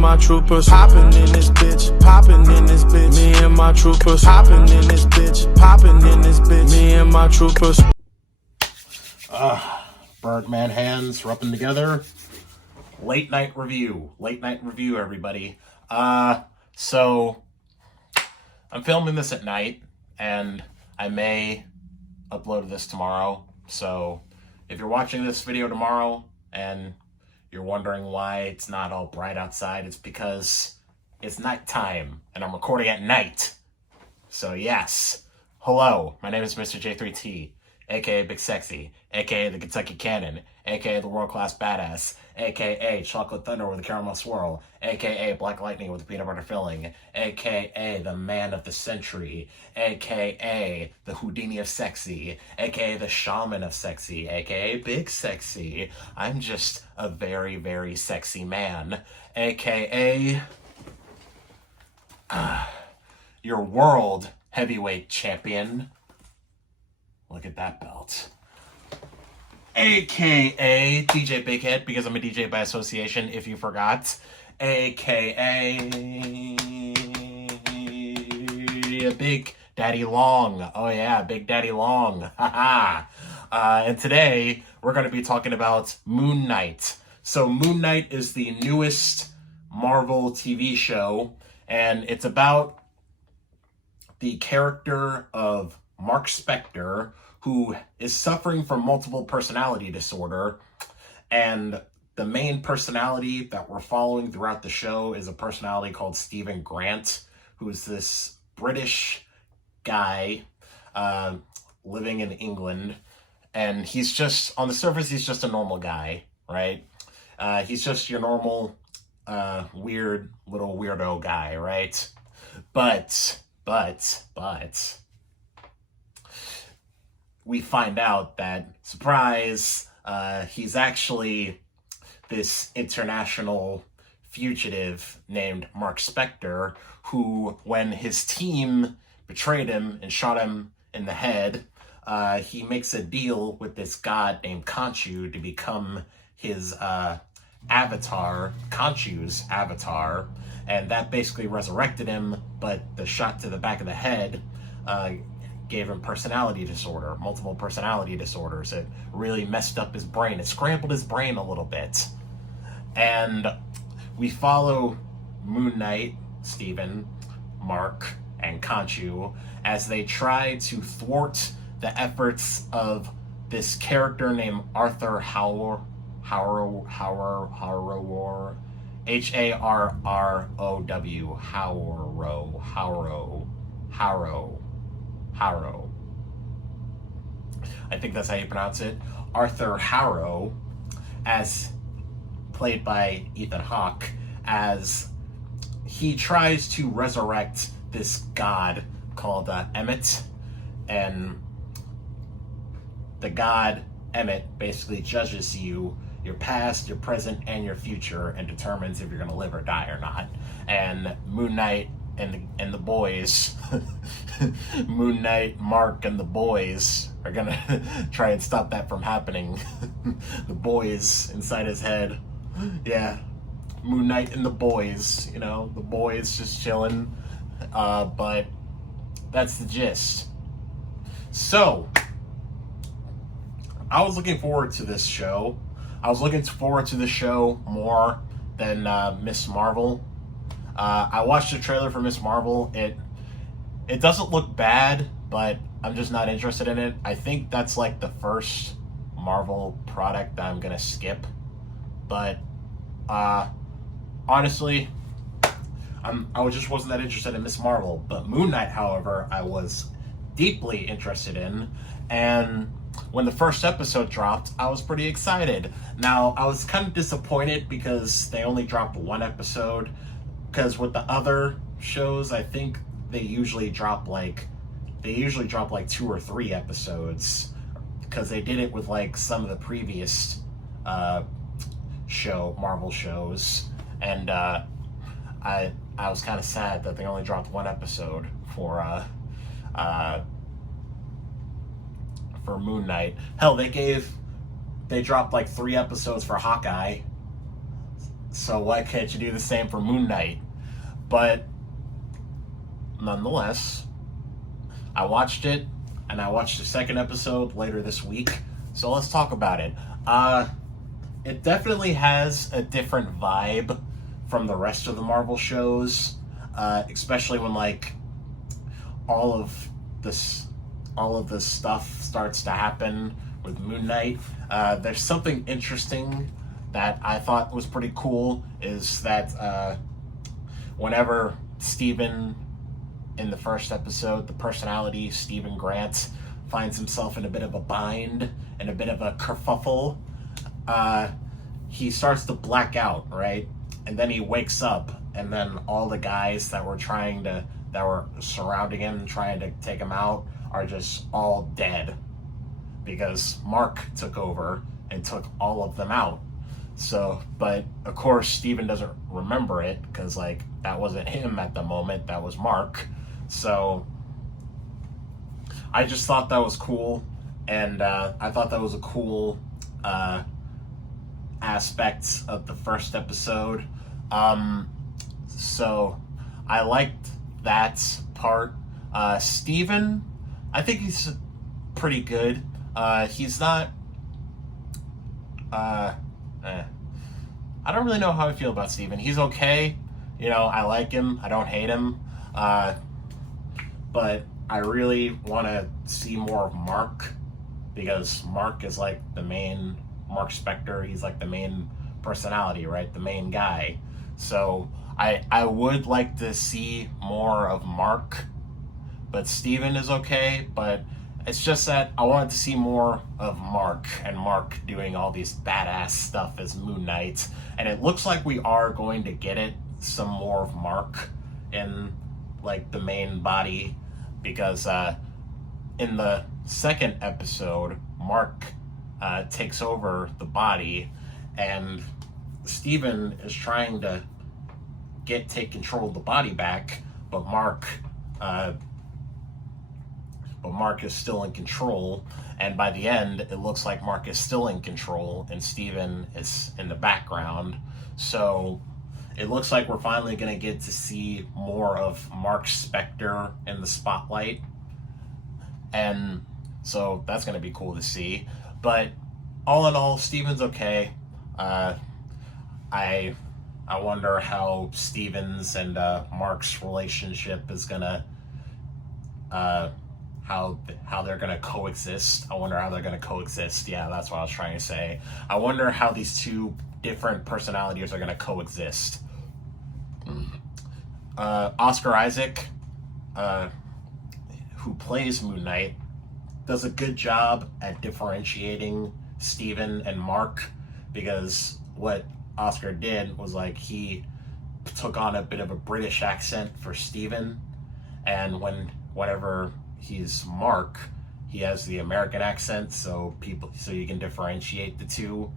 my troopers hopping in this bitch, popping in this bitch. Me and my troopers hopping in this bitch, popping in this bitch. Me and my troopers. Birdman hands rubbing together. Late night review, everybody. So I'm filming this at night, and I may upload this tomorrow. So if you're watching this video tomorrow and you're wondering why it's not all bright outside, it's because it's nighttime and I'm recording at night. So yes, hello, my name is Mr. J3T, aka Big Sexy, aka the Kentucky Cannon, aka the World Class Badass, aka Chocolate Thunder with a Caramel Swirl, aka Black Lightning with a Peanut Butter Filling, aka the Man of the Century, aka the Houdini of Sexy, aka the Shaman of Sexy, aka Big Sexy. I'm just a very, very sexy man, aka your World Heavyweight Champion. Look at that belt. AKA DJ Big Head, because I'm a DJ by association, if you forgot. AKA Big Daddy Long. Oh yeah, Big Daddy Long. Haha. And today we're going to be talking about Moonknight. So Moonknight is the newest Marvel TV show, and it's about the character of Mark Spector, who is suffering from multiple personality disorder. And the main personality that we're following throughout the show is a personality called Stephen Grant, who's this British guy living in England. And he's just, on the surface, he's just a normal guy, right? He's just your normal, weird little weirdo guy, right? But we find out that, surprise, he's actually this international fugitive named Mark Spector, who, when his team betrayed him and shot him in the head, he makes a deal with this god named Khonshu to become his avatar, Khonshu's avatar, and that basically resurrected him, but the shot to the back of the head gave him personality disorder, multiple personality disorders. It really messed up his brain. It scrambled his brain a little bit. And we follow Moonknight, Stephen, Mark, and Khonshu as they try to thwart the efforts of this character named Arthur Harrow, H-A-R-R-O-W, Harrow. I think that's how you pronounce it. Arthur Harrow, as played by Ethan Hawke, as he tries to resurrect this god called Emmett, and the god Emmett basically judges you, your past, your present, and your future, and determines if you're going to live or die or not. And Moonknight and the boys, Moonknight, Mark, and the boys are going to try and stop that from happening. The boys inside his head. Yeah, Moonknight and the boys, the boys just chilling. But that's the gist. So, I was looking forward to this show. I was looking forward to the show more than Miss Marvel. I watched the trailer for Miss Marvel. It doesn't look bad, but I'm just not interested in it. I think that's like the first Marvel product that I'm gonna skip. But honestly, I just wasn't that interested in Miss Marvel. But Moonknight, however, I was deeply interested in, and when the first episode dropped, I was pretty excited. Now, I was kind of disappointed because they only dropped one episode, because with the other shows, I think they usually drop like 2 or 3 episodes, because they did it with like some of the previous Marvel shows, and I was kind of sad that they only dropped one episode for Moonknight. Hell, they dropped like 3 episodes for Hawkeye. So why can't you do the same for Moonknight? But nonetheless, I watched it, and I watched the second episode later this week. So let's talk about it. It definitely has a different vibe from the rest of the Marvel shows, especially when like all of this stuff starts to happen with Moonknight. There's something interesting that I thought was pretty cool, is that whenever Steven, in the first episode, the personality Steven Grant finds himself in a bit of a bind and a bit of a kerfuffle, he starts to black out, right? And then he wakes up, and then all the guys that were surrounding him, trying to take him out, are just all dead because Mark took over and took all of them out. So, but of course, Steven doesn't remember it because, like, that wasn't him at the moment, that was Mark. So, I just thought that was cool, and I thought that was a cool aspect of the first episode. So, I liked that part. Steven, I think he's pretty good. He's not... I don't really know how I feel about Steven. He's okay. You know, I like him. I don't hate him. But I really want to see more of Mark, because Mark is like the main... Mark Spector, he's like the main personality, right? The main guy. So I would like to see more of Mark, but Steven is okay. But it's just that I wanted to see more of Mark, and Mark doing all these badass stuff as Moonknight. And it looks like we are going to get it, some more of Mark in like the main body, because in the second episode, Mark takes over the body, and Steven is trying to take control of the body back, but Mark is still in control. And by the end, it looks like Mark is still in control and Steven is in the background. So it looks like we're finally going to get to see more of Mark Spector in the spotlight, and so that's going to be cool to see. But all in all, Steven's okay. I wonder how Steven's and Mark's relationship is gonna how they're gonna coexist. I wonder how they're gonna coexist. Yeah, that's what I was trying to say. I wonder how these two different personalities are gonna coexist. Oscar Isaac, who plays Moonknight, does a good job at differentiating Steven and Mark, because what Oscar did was like he took on a bit of a British accent for Steven, and whenever he's Mark, he has the American accent, so you can differentiate the two.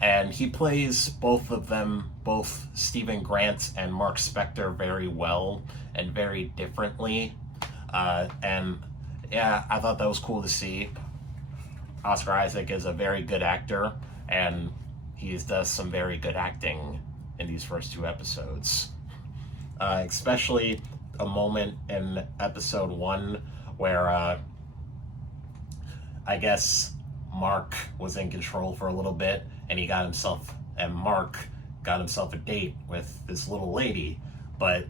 And he plays both of them, both Steven Grant and Mark Spector, very well and very differently. And yeah, I thought that was cool to see. Oscar Isaac is a very good actor, and he does some very good acting in these first two episodes. Especially a moment in episode 1 where I guess Mark was in control for a little bit, and Mark got himself a date with this little lady, but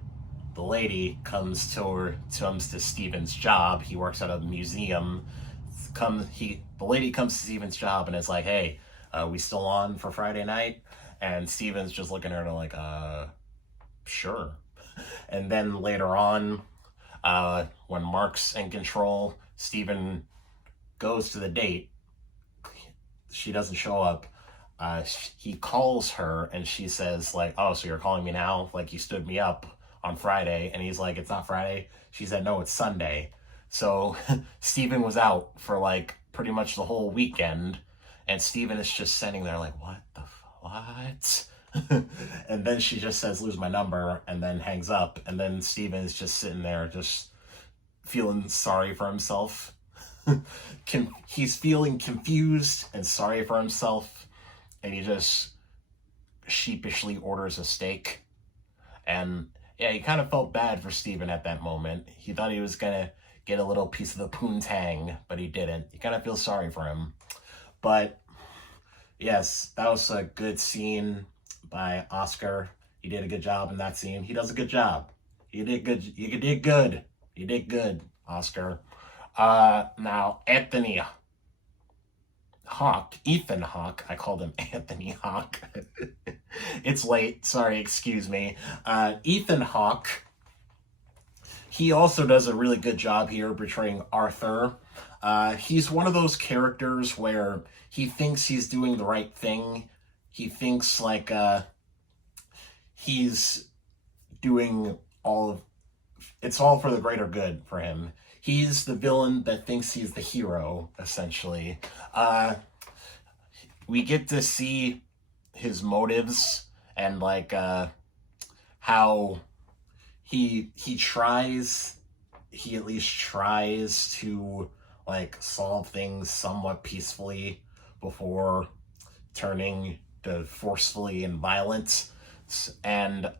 the lady comes to Steven's job. He works at a museum. The lady comes to Steven's job and is like, "Hey, we still on for Friday night?" And Steven's just looking at her like, sure. And then later on, when Mark's in control, Steven goes to the date. She doesn't show up. He calls her and she says like, "Oh, so you're calling me now? Like, you stood me up on Friday." And he's like, "It's not Friday." She said, "No, it's Sunday." So Steven was out for like pretty much the whole weekend, and Steven is just sitting there like, what? And then she just says, "Lose my number," and then hangs up. And then Steven is just sitting there just feeling sorry for himself. He's feeling confused and sorry for himself, and he just sheepishly orders a steak. And yeah, he kind of felt bad for Steven at that moment. He thought he was gonna get a little piece of the poontang, but he didn't. You kind of feel sorry for him. But yes, that was a good scene by Oscar. He did a good job in that scene. He does a good job. You did good. You did good. You did good, Oscar. Now Anthony Hawke, Ethan Hawke. I called him Anthony Hawke. It's late. Sorry, excuse me. Ethan Hawke. He also does a really good job here portraying Arthur. He's one of those characters where he thinks he's doing the right thing. He thinks like he's doing it's all for the greater good for him. He's the villain that thinks he's the hero, essentially. We get to see his motives and like how he at least tries to like solve things somewhat peacefully before turning to forcefully and violent. And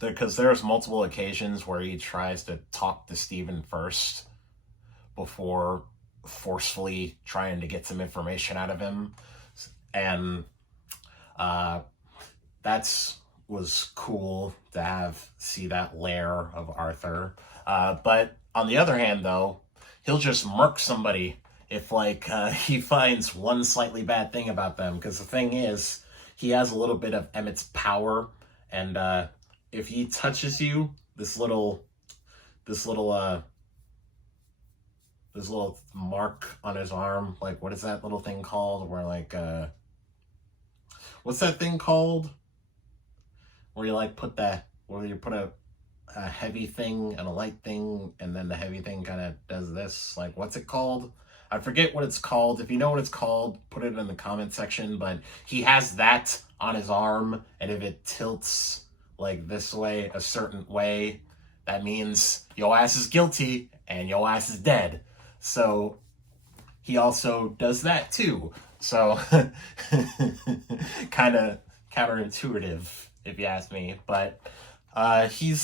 because there's multiple occasions where he tries to talk to Steven first before forcefully trying to get some information out of him. And that's was cool to see that layer of Arthur. But on the other hand, though, he'll just murk somebody if like he finds one slightly bad thing about them. Because the thing is, he has a little bit of Emmett's power, and if he touches you, this little mark on his arm, like what is that little thing called? Where like what's that thing called? Where you like put a heavy thing and a light thing, and then the heavy thing kind of does this. Like, what's it called? I forget what it's called. If you know what it's called, put it in the comment section. But he has that on his arm, and if it tilts like this way, a certain way, that means your ass is guilty and your ass is dead. So he also does that too. So kind of counterintuitive, if you ask me. But he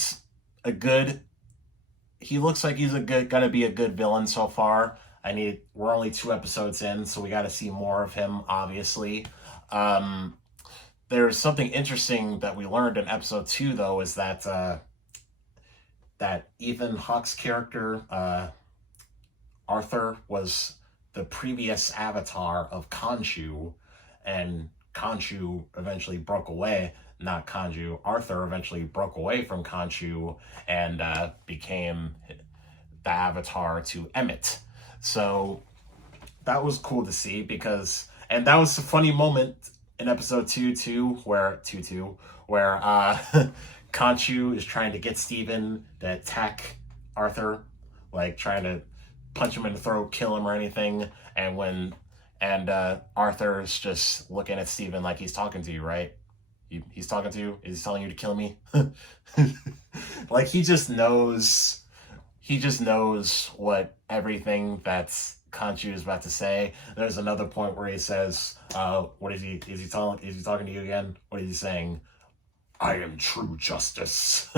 looks like he's gonna be a good villain so far. We're only 2 episodes in, so we got to see more of him, obviously. There's something interesting that we learned in episode 2, though, is that that Ethan Hawke's character, Arthur, was the previous avatar of Khonshu, and Khonshu eventually broke away. Not Khonshu. Arthur eventually broke away from Khonshu and became the avatar to Emmett. So that was cool to see and that was a funny moment in episode 2 where Khonshu is trying to get Steven to attack Arthur, like trying to punch him in the throat, kill him or anything, and Arthur is just looking at Steven like he's talking to you, right? He's talking to you? Is he telling you to kill me? Like he just knows what everything that's Khonshu is about to say. There's another point where he says, what is he talking to you again? What is he saying? I am true justice.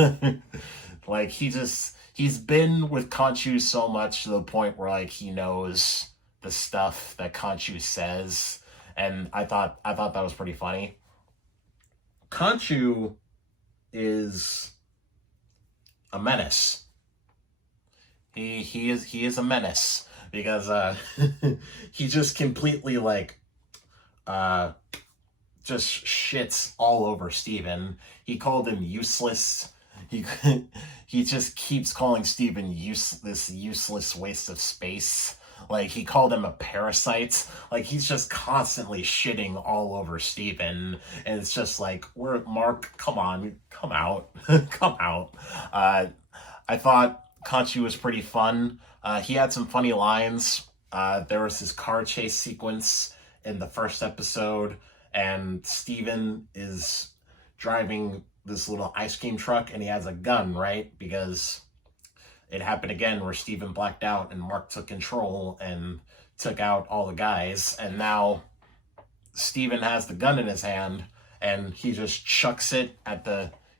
Like he's been with Khonshu so much to the point where like he knows the stuff that Khonshu says, and I thought that was pretty funny. Khonshu is a menace. He is a menace because he just completely like just shits all over Steven. He called him useless. He just keeps calling Steven this useless waste of space. Like he called him a parasite. Like he's just constantly shitting all over Steven, and it's just like, Mark, come on, come out, come out. I thought Khonshu was pretty fun. He had some funny lines. There was this car chase sequence in the first episode, and Steven is driving this little ice cream truck, and he has a gun, right? Because it happened again where Steven blacked out and Mark took control and took out all the guys, and now Steven has the gun in his hand, and he just chucks it at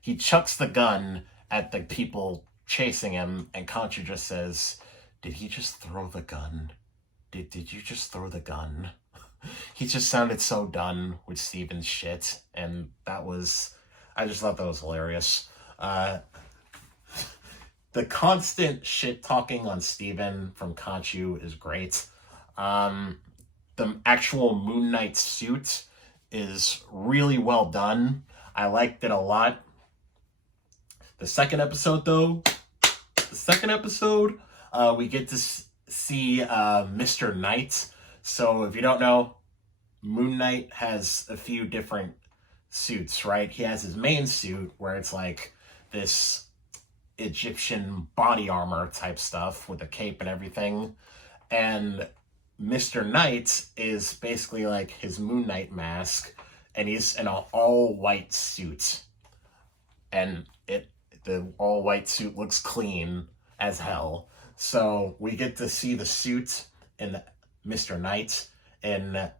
he chucks the gun at the people chasing him, and Conchu just says, "Did he just throw the gun? Did you just throw the gun?" He just sounded so done with Steven's shit, and I just thought that was hilarious. The constant shit talking on Steven from Conchu is great. The actual Moonknight suit is really well done. I liked it a lot. The second episode, we get to see Mr. Knight. So if you don't know, Moonknight has a few different suits, right? He has his main suit where it's like this Egyptian body armor type stuff with a cape and everything. And Mr. Knight is basically like his Moonknight mask, and he's in an all-white suit. And the all-white suit looks clean as hell. So we get to see the suit in Mr. Knight in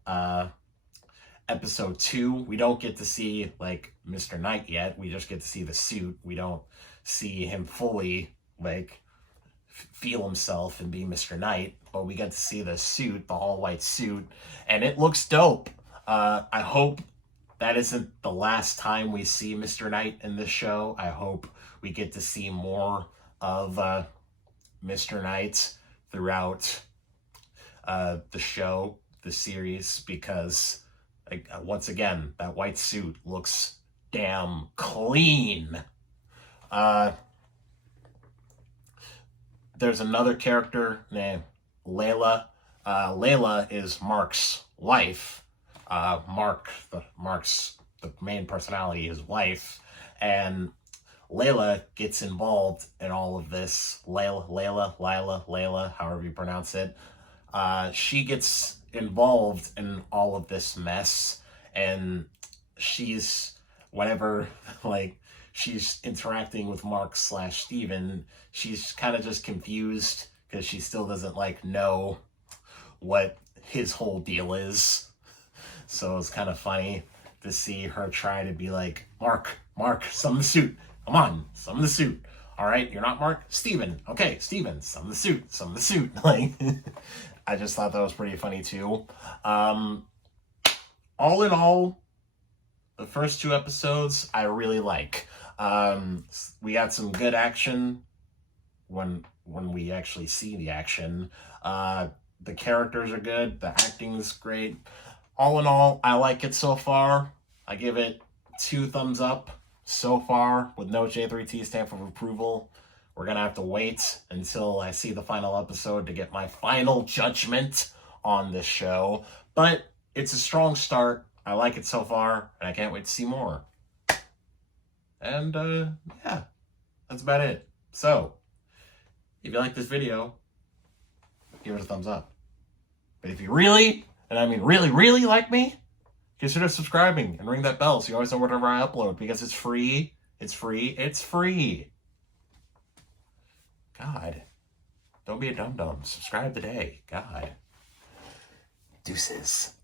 episode 2. We don't get to see like Mr. Knight yet. We just get to see the suit. We don't see him fully like feel himself and be Mr. Knight, but we get to see the suit, the all-white suit, and it looks dope. I hope that isn't the last time we see Mr. Knight in this show. I hope we get to see more of Mr. Knight throughout the show, the series, because once again, that white suit looks damn clean. There's another character named Layla. Layla is Mark's wife. Mark's the main personality, his wife, and Layla gets involved in all of this. Layla, however you pronounce it. She gets involved in all of this mess, and she's whenever she's interacting with Mark/Steven, she's kind of just confused because she still doesn't know what his whole deal is. So it's kind of funny to see her try to be like, Mark, some of the suit. Come on, some of the suit. All right, you're not Mark? Steven. Okay, Steven, some of the suit. I just thought that was pretty funny too. All in all, the first 2 episodes I really like. We got some good action when we actually see the action. The characters are good. The acting's great. All in all, I like it so far. I give it 2 thumbs up so far with no J3T stamp of approval. We're going to have to wait until I see the final episode to get my final judgment on this show. But it's a strong start. I like it so far, and I can't wait to see more. And, yeah, that's about it. So, if you like this video, give it a thumbs up. But if you really, and I mean really, really like me, consider subscribing and ring that bell so you always know whatever I upload, because it's free. It's free. God. Don't be a dum-dum. Subscribe today. God. Deuces.